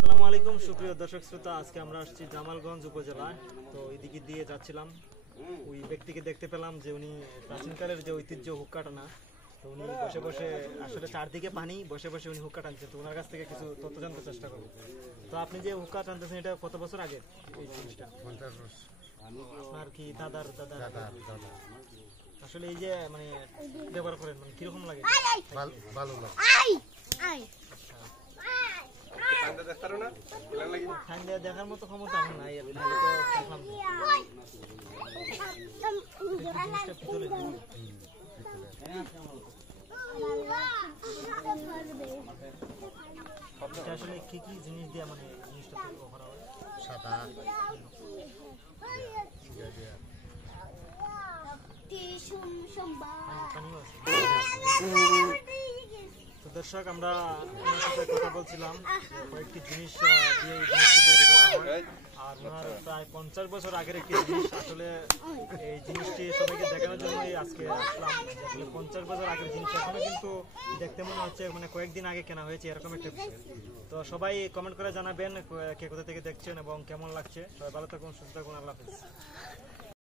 আসসালামু আলাইকুম সুপ্রিয় দর্শক শ্রোতা, আজকে আমরা আসছি জামালগঞ্জ উপজেলায়। তো এইদিকে দিয়ে যাচ্ছিলাম, ওই ব্যক্তিকে দেখতে পেলাম যে উনি প্রাচীনকালের যে ঐতিহ্য হুক্কা টানা, তো উনি বসে বসে আসলে চারদিকে পানি, বসে বসে উনি হুক্কা টানছেন। তো ওনার কাছ থেকে কিছু তথ্য জানতে চেষ্টা করবো। তো আপনি যে হুক্কা টানতেছেন এটা কত বছর আগে এই জিনিসটা? 50 বছর। আপনার কি দাদার দাদা? দাদা দাদা আসলে এই যে মানে ব্যবহার করেন মানে কিরকম লাগে? ভালো লাগে। ঠান্ডা দেখার মতো ক্ষমতা আমার নাই, নাহলে তো দেখলাম। জিনিসটা পিতলের জিনিস। এটা আসলে কি কি জিনিস দিয়ে মানে জিনিসটা তৈরি করা হয়? সাদা পানিও আছে। তো দর্শক, আমরা ওনার সাথে কথা বলছিলাম কয়েকটি জিনিস দিয়ে এই জিনিসটি তৈরি করা হয়। আর ওনার প্রায় 50 বছর আগের একটি জিনিস। আসলে এই জিনিসটি সবাইকে দেখানোর জন্যই আজকে আসলাম। আসলে 50 বছর আগের জিনিস এখনো কিন্তু দেখতে মনে হচ্ছে মানে কয়েকদিন আগে কেনা হয়েছে, এরকম একটা বিষয়। তো সবাই কমেন্ট করে জানাবেন কে কোথা থেকে দেখছেন এবং কেমন লাগছে। সবাই ভালো থাকুন, সুস্থ থাকুন, আল্লাহ হাফেজ।